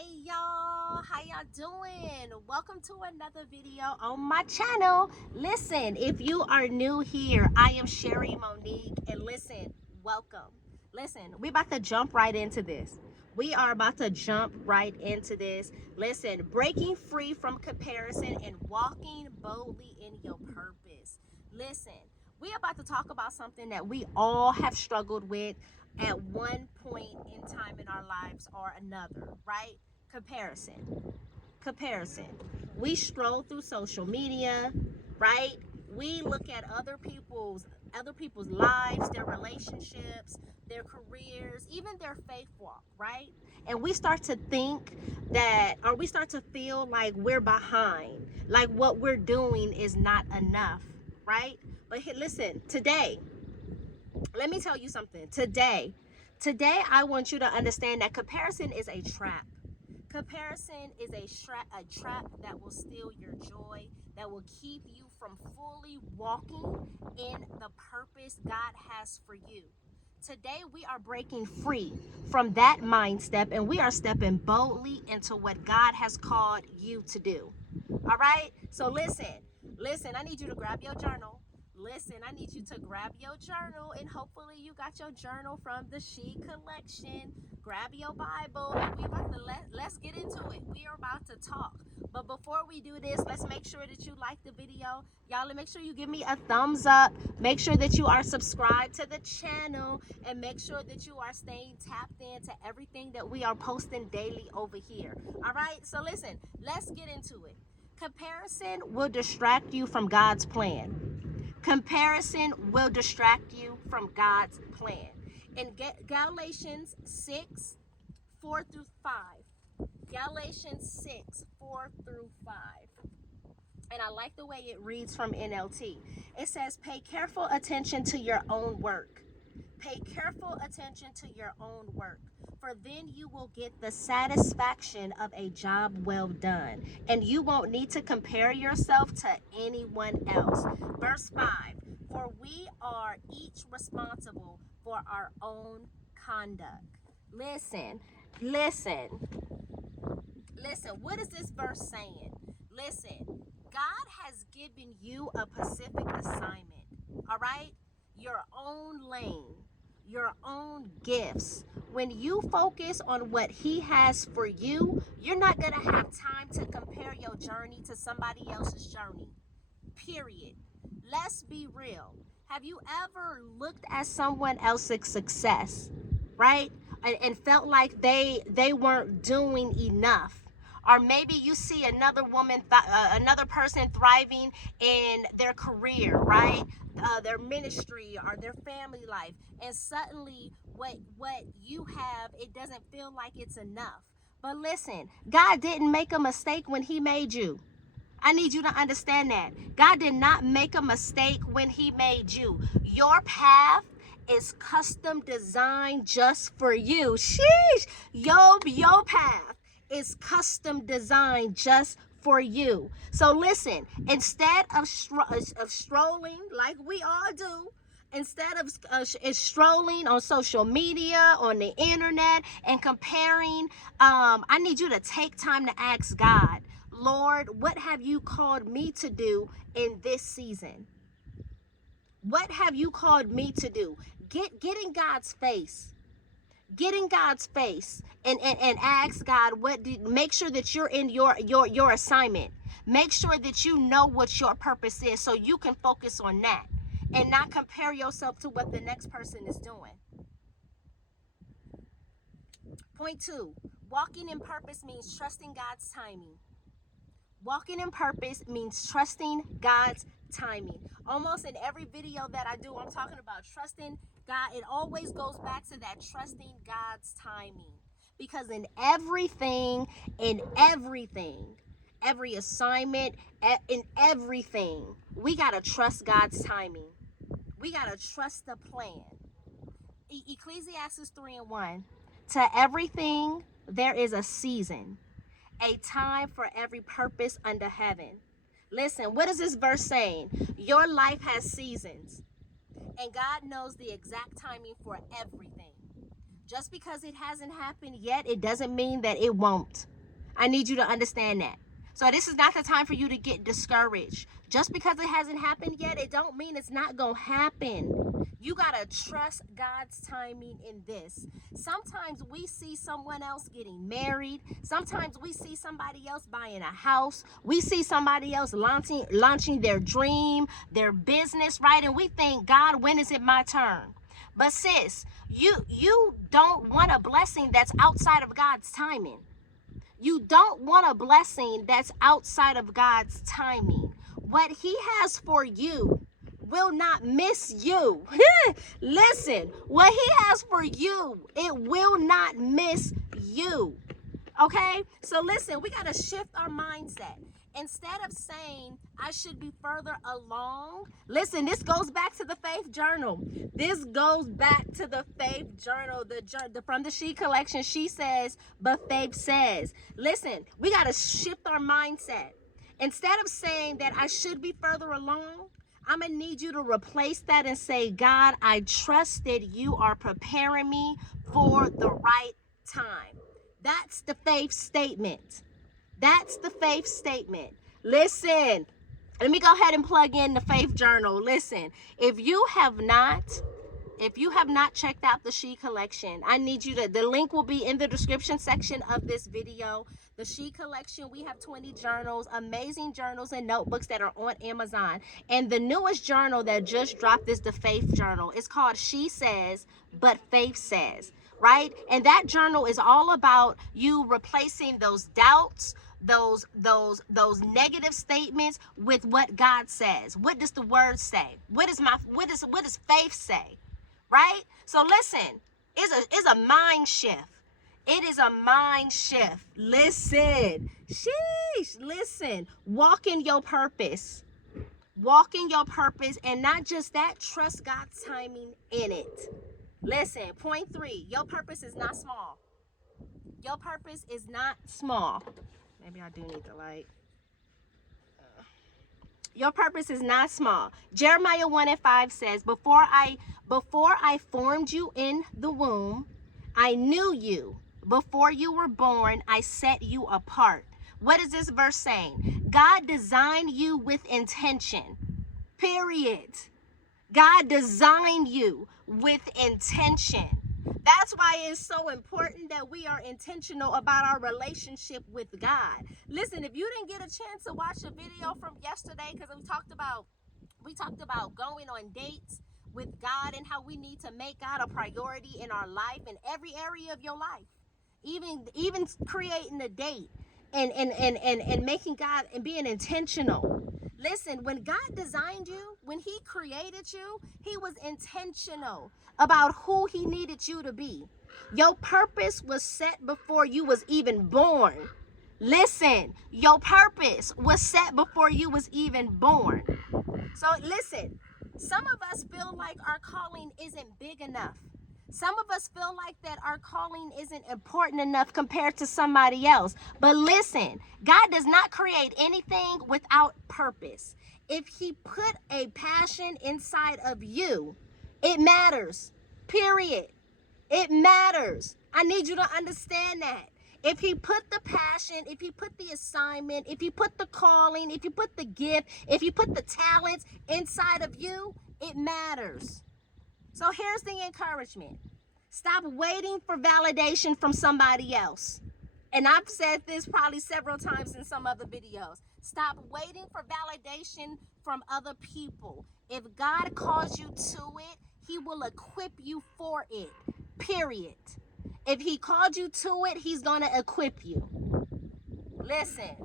Hey y'all, how y'all doing? Welcome to another video on my channel. Listen, if you are new here, I am Sherry Monique, and listen, welcome. Listen, we about to jump right into this. Listen, breaking free from comparison and walking boldly in your purpose. Listen, we about to talk about something that we all have struggled with at one point in time in our lives or another, right? Comparison. We stroll through social media, right? We look at other people's lives, their relationships, their careers, even their faith walk, right? And we start to think that, or we start to feel like we're behind, like what we're doing is not enough, right? But listen, today, let me tell you something. Today I want you to understand that comparison is a trap. Comparison is a trap that will steal your joy, that will keep you from fully walking in the purpose God has for you. Today we are breaking free from that mindset, and we are stepping boldly into what God has called you to do. All right? So listen, I need you to grab your journal. Listen, I need you to grab your journal, and hopefully you got your journal from the She Collection. Grab your Bible, and we about to let's get into it. We are about to talk. But before we do this, let's make sure that you like the video. Y'all, make sure you give me a thumbs up. Make sure that you are subscribed to the channel, and make sure that you are staying tapped into everything that we are posting daily over here. All right? So listen, let's get into it. Comparison will distract you from God's plan. Comparison will distract you from God's plan. In Galatians 6, 4 through 5. Galatians 6, 4 through 5. And I like the way it reads from NLT. It says, pay careful attention to your own work. Pay careful attention to your own work, for then you will get the satisfaction of a job well done, and you won't need to compare yourself to anyone else. Verse 5, for we are each responsible for our own conduct. Listen, what is this verse saying? Listen, God has given you a specific assignment, all right? Your own lane, your own gifts. When you focus on what He has for you, you're not going to have time to compare your journey to somebody else's journey. Period. Let's be real. Have you ever looked at someone else's success, right? And felt like they weren't doing enough? Or maybe you see another another person thriving in their career, right? Their ministry or their family life, and suddenly what you have, it doesn't feel like it's enough. But listen, God didn't make a mistake when He made you. I need you to understand that. God did not make a mistake when He made you. Your path is custom designed just for you. Sheesh. Your path is custom designed just for you. So listen, instead of strolling like we all do, instead of strolling on social media, on the internet, and comparing, I need you to take time to ask God, Lord, what have you called me to do in this season? What have you called me to do? Get in God's face. Get in God's face and ask God, make sure that you're in your assignment. Make sure that you know what your purpose is, so you can focus on that and not compare yourself to what the next person is doing. Point 2, walking in purpose means trusting God's timing. Walking in purpose means trusting God's timing. Almost in every video that I do, I'm talking about trusting God. It always goes back to that trusting God's timing. Because in everything, every assignment, in everything, we got to trust God's timing. We got to trust the plan. Ecclesiastes 3:1. To everything, there is a season, a time for every purpose under heaven. Listen, what is this verse saying? Your life has seasons, and God knows the exact timing for everything. Just because it hasn't happened yet, it doesn't mean that it won't. I need you to understand that. So this is not the time for you to get discouraged. Just because it hasn't happened yet, it don't mean it's not going to happen. You got to trust God's timing in this. Sometimes we see someone else getting married. Sometimes we see somebody else buying a house. We see somebody else launching their dream, their business, right? And we think, God, when is it my turn? But sis, you don't want a blessing that's outside of God's timing. You don't want a blessing that's outside of God's timing. What he has for you will not miss you. Listen, what he has for you, it will not miss you. Okay? So listen, we got to shift our mindset. Instead of saying, I should be further along, listen, this goes back to the faith journal. This goes back to the faith journal. From the She Collection, she says, but faith says. Listen, we got to shift our mindset. Instead of saying that I should be further along, I'm going to need you to replace that and say, God, I trust that you are preparing me for the right time. That's the faith statement. That's the faith statement. Listen, let me go ahead and plug in the faith journal. Listen, if you have not checked out the She Collection, I need you to, the link will be in the description section of this video. The She Collection, we have 20 journals, amazing journals and notebooks that are on Amazon. And the newest journal that just dropped is the faith journal. It's called She Says, but Faith Says, right? And that journal is all about you replacing those doubts, those negative statements with what God says. What does the word say? What does faith say? Right? So listen, it's a mind shift. It is a mind shift. Listen. Sheesh. Listen. Walk in your purpose. Walk in your purpose, and not just that, trust God's timing in it. Listen, point 3, your purpose is not small. Your purpose is not small. Maybe I do need the light. Your purpose is not small. Jeremiah 1:5 says, before I formed you in the womb, I knew you. Before you were born, I set you apart. What is this verse saying? God designed you with intention. Period. God designed you with intention. That's why it's so important that we are intentional about our relationship with God. Listen, if you didn't get a chance to watch the video from yesterday, because we talked about going on dates with God and how we need to make God a priority in our life, in every area of your life, even creating a date and making God and being intentional. Listen, when God designed you, when he created you, he was intentional about who he needed you to be. Your purpose was set before you was even born. Listen, your purpose was set before you was even born. So listen, some of us feel like our calling isn't big enough. Some of us feel like that our calling isn't important enough compared to somebody else. But listen, God does not create anything without purpose. If he put a passion inside of you, it matters. Period. It matters. I need you to understand that. If he put the passion, if he put the assignment, if he put the calling, if he put the gift, if he put the talents inside of you, it matters. So here's the encouragement. Stop waiting for validation from somebody else. And I've said this probably several times in some other videos. Stop waiting for validation from other people. If God calls you to it, he will equip you for it. Period. If he called you to it, he's going to equip you. Listen.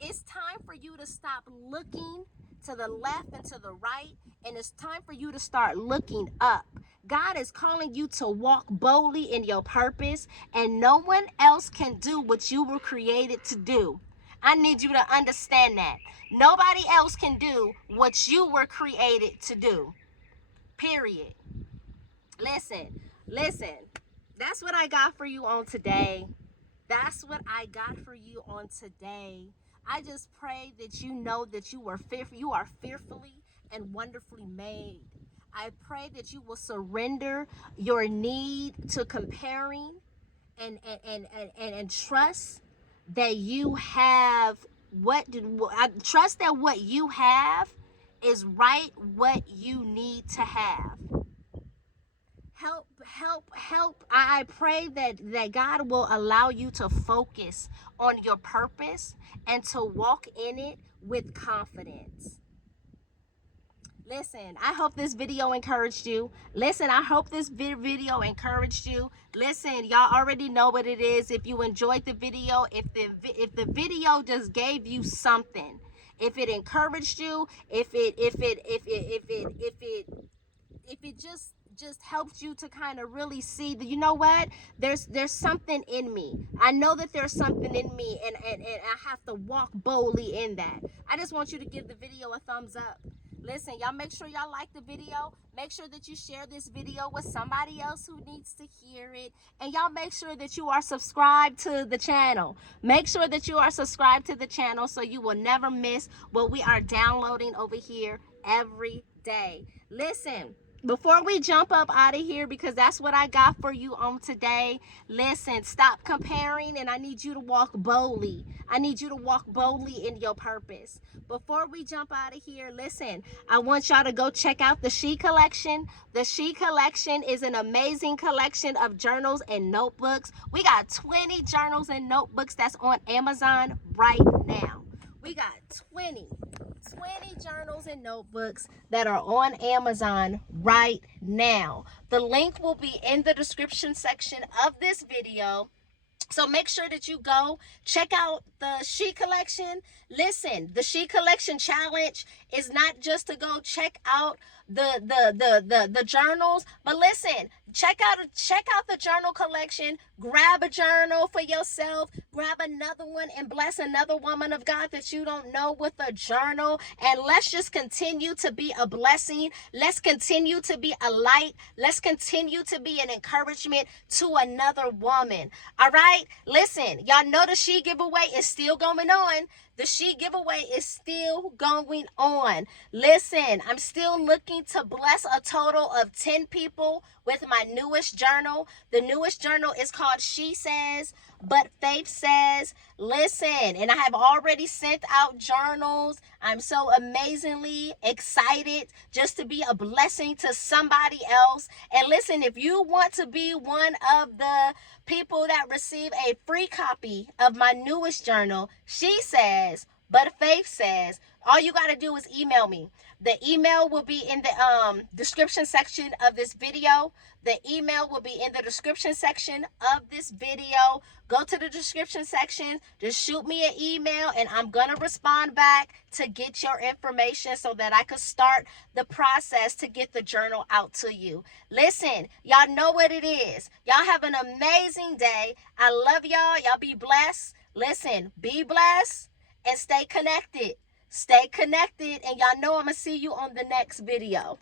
It's time for you to stop looking to the left and to the right, and it's time for you to start looking up. God is calling you to walk boldly in your purpose, and no one else can do what you were created to do. I need you to understand that. Nobody else can do what you were created to do. Period. Listen. That's what I got for you on today. I just pray that you know that you are fearfully and wonderfully made. I pray that you will surrender your need to comparing and trust that you have trust that what you have is right what you need to have. Help. I pray that God will allow you to focus on your purpose and to walk in it with confidence. Listen, I hope this video encouraged you. Listen, I hope this video encouraged you. Listen, y'all already know what it is. If you enjoyed the video, if the video just gave you something, if it encouraged you, if it just helped you to kind of really see that, you know what, there's something in me. I know that there's something in me, and I have to walk boldly in that. I just want you to give the video a thumbs up. Listen, y'all, make sure y'all like the video. Make sure that you share this video with somebody else who needs to hear it. And y'all make sure that you are subscribed to the channel. Make sure that you are subscribed to the channel so you will never miss what we are downloading over here every day. Listen, before we jump up out of here, because that's what I got for you on today, listen, stop comparing, and I need you to walk boldly. I need you to walk boldly in your purpose. Before we jump out of here, listen, I want y'all to go check out the She Collection. The She Collection is an amazing collection of journals and notebooks. We got 20 journals and notebooks that's on Amazon right now. We got 20 journals and notebooks that are on Amazon right now. The link will be in the description section of this video. So make sure that you go check out the She Collection. Listen, the She Collection challenge is not just to go check out the journals, but listen, check out the journal collection. Grab a journal for yourself, grab another one, and bless another woman of God that you don't know with a journal. And let's just continue to be a blessing. Let's continue to be a light. Let's continue to be an encouragement to another woman. All right, listen, y'all know the She giveaway is still going on. The She giveaway is still going on. Listen, I'm still looking to bless a total of 10 people with my newest journal. The newest journal is called She Says, But Faith Says. Listen, and I have already sent out journals. I'm so amazingly excited just to be a blessing to somebody else. And listen, if you want to be one of the people that receive a free copy of my newest journal, She Says, But Faith Says, all you got to do is email me. The email will be in the description section of this video. The email will be in the description section of this video. Go to the description section, just shoot me an email, and I'm going to respond back to get your information so that I could start the process to get the journal out to you. Listen, y'all know what it is. Y'all have an amazing day. I love y'all. Y'all be blessed. Listen, be blessed and stay connected. Stay connected, and y'all know I'm going to see you on the next video.